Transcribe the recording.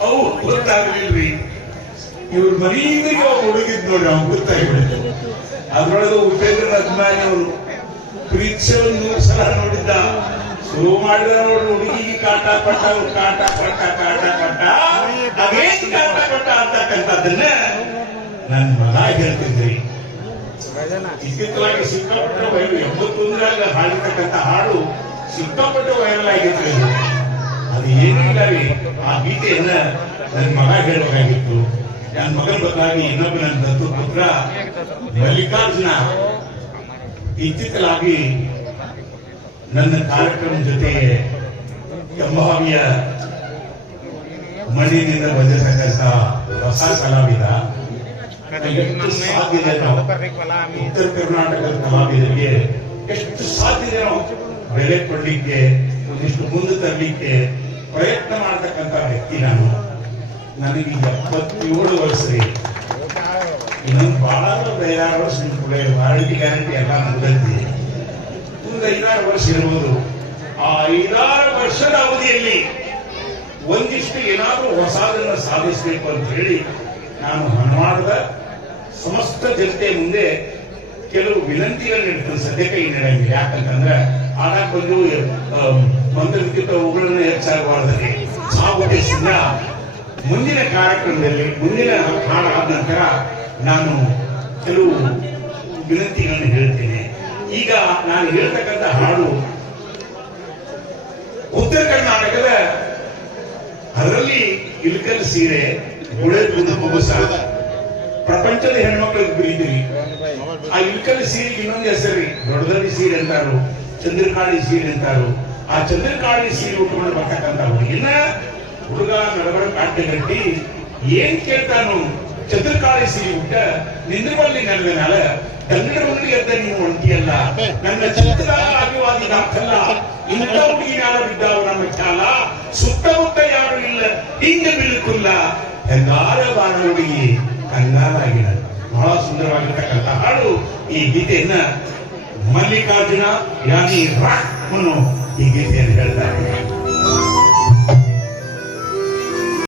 ಅವು ಗೊತ್ತಾಗ್ಲಿಲ್ರಿ ಇವ್ರ ಮರೀದಿಗೆ ಅವ್ ಹುಡುಗಿದ್ ನೋಡ್ರಿ ಅವ್ನು ಗೊತ್ತಾಗ್ಬಿಡುತ್ತೆ ಅದ್ರೊಳಗೆ ಉಪೇಂದ್ರ ಅಭಿಮಾನಿ ಅವನು ಒಂದು ನೂರು ಸಲ ನೋಡಿದ್ದ. ಶುರು ಮಾಡಿದ ನೋಡಿ ಹುಡುಗಿಗೆ ಕಾಟ ಪಟ್ಟ ಕಾಟ ಪಟ್ಟ ಕಾಟ ಪಟ್ಟ. ಅದೇನು ಕಾಟ ಪಟ್ಟ ಅಂತಕ್ಕಂಥದ್ದನ್ನ ನನ್ನ ಮಗ ಹೇಳ್ತಿದ್ರಿ. ಇತ್ತಿತ್ತಲಾಗಿ ಸಿಕ್ಕಾಪಟ್ಟೆ ವೈರಲ್ ಎಂಬತ್ತೊಂದರಾಗ ಹಾಡಿರ್ತಕ್ಕಂಥ ಹಾಡು ಸಿಕ್ಕಾಪಟ್ಟೆ ವೈರಲ್ ಆಗಿತ್ತು ಅದು. ಏನಿಲ್ಲ ಆ ಗೀತೆಯನ್ನ ನನ್ನ ಮಗ ಹೇಳಬೇಕಾಗಿತ್ತು. ನನ್ನ ಮಗನ ಬದಲಾಗಿ ಇನ್ನೊಬ್ಬ ನನ್ನ ದತ್ತು ಪುತ್ರ ಮಲ್ಲಿಕಾರ್ಜುನ. ಇತ್ತಿತ್ತಲಾಗಿ ನನ್ನ ಕಾರ್ಯಕ್ರಮ ಜೊತೆ ಎಂಬಾವಿಯ ಮಣ್ಣಿನಿಂದ ಬಂದಿರತಕ್ಕಂಥ ಹೊಸ ಕಲಾವಿದ ಸಾಧ್ಯ ಉತ್ತರ ಕರ್ನಾಟಕದ ಕಲಾವಿದರಿಗೆ ಎಷ್ಟು ಸಾಧ್ಯ ಬೆಲೆ ಕೊಡ್ಲಿಕ್ಕೆ, ಒಂದಿಷ್ಟು ಮುಂದೆ ತರಲಿಕ್ಕೆ ಪ್ರಯತ್ನ ಮಾಡತಕ್ಕಂತ ವ್ಯಕ್ತಿ ನಾನು. ನನಗೆ ಎಪ್ಪತ್ತೇಳು ವರ್ಷ ಬಹಳ ಒಂದು ಐದಾರು ವರ್ಷ ನಿಂತ್ಕೊಳ್ಳೆ ವಾರಂಟಿ ಗ್ಯಾರಂಟಿ ಎಲ್ಲ ಮುಗಿದೈತಿ. ಒಂದು ಐದಾರು ವರ್ಷ ಇರ್ಬೋದು. ಆ ಐದಾರು ವರ್ಷದ ಅವಧಿಯಲ್ಲಿ ಒಂದಿಷ್ಟು ಏನಾದರೂ ಹೊಸದನ್ನ ಸಾಧಿಸಬೇಕು ಅಂತ ಹೇಳಿ ನಾನು ಹಣವಾಡದ ಸಮಸ್ತ ಜನತೆ ಮುಂದೆ ಕೆಲವು ವಿನಂತಿಗಳನ್ನ ಇಡ್ತೀನಿ. ಸದ್ಯಕ್ಕೆ ಈ ನಡೆಯಂಗಿಲ್ಲ ಯಾಕಂತಂದ್ರೆ ಆಗ ಒಂದು ಮಂದಿರಕ್ಕಿಂತ ಉಗುಳನ್ನ ಹೆಚ್ಚಾಗಬಾರ್ದಲ್ಲಿ ಸಾಗುತ್ತಿಸಿದ ಮುಂದಿನ ಕಾರ್ಯಕ್ರಮದಲ್ಲಿ, ಮುಂದಿನ ಹಾಡಾದ ನಂತರ ನಾನು ಕೆಲವು ವಿನಂತಿಗಳನ್ನು ಹೇಳ್ತೇನೆ. ಈಗ ನಾನು ಹೇಳ್ತಕ್ಕಂಥ ಹಾಡು ಉತ್ತರ ಕರ್ನಾಟಕದ ಅದರಲ್ಲಿ ಇಲ್ಕಲ್ ಸೀರೆ ಬೊಬ್ಬಸ ಪ್ರಪಂಚದ ಹೆಣ್ಮಕ್ಳಿಗೆ ಬರೀತೀರಿ ಆ ಇಲ್ಕಲ್ ಸೀರೆ ಇನ್ನೊಂದು ಹೆಸರಿ ದೊಡ್ಡದಲ್ಲಿ ಸೀರೆ ಅಂತಾರು, ಚಂದ್ರಕಾಳಿ ಸೀರೆ ಅಂತಾರು. ಆ ಚಂದ್ರಕಾಳಿ ಸೀರೆ ಉಟ್ಕೊಂಡು ಬರ್ತಕ್ಕಂಥ ಹುಡುಗಿನ ಹುಡುಗ ನಡಬಡ ಕಾಟ್ಯ ಕಟ್ಟಿ ಏನ್ ಕೇಳ್ತಾನು ಚಂದ್ರಕಾಳಿ ಸೀರೆ ಉಟ್ಟ ನಿಂದ್ರಬಲ್ಲಿ ನನ್ನ ಮ್ಯಾಲ ಕನ್ನಡ ಹುಡುಗಿ ಅಂತ ನೀವು ಒಂಟಿಯಲ್ಲ ನನ್ನ ಚಿತ್ರ ಅಭಿವಾದಿ ದಾಖಲ್ಲ ಇಂಥ ಹುಡುಗಿ ಯಾರು ಬಿದ್ದಾವು ನಮ್ಮ ಚಾಲ ಸುತ್ತಮುತ್ತ ಯಾರು ಇಲ್ಲ ಹಿಂಗ ಬೀಳುತ್ತಿಲ್ಲ ಹೆಂಗಾರ ಬಾರ ಹುಡುಗಿ ಕಂಗಾಲಾಗಿನ ಬಹಳ ಸುಂದರವಾಗಿರ್ತಕ್ಕಂಥ ಹಾಡು ಈ ಗೀತೆಯನ್ನ ಮಲ್ಲಿಕಾರ್ಜುನ ಯಾನಿ ರಾಕ್ ಈ ಗೀತೆಯನ್ನು ಹೇಳ್ತಾರೆ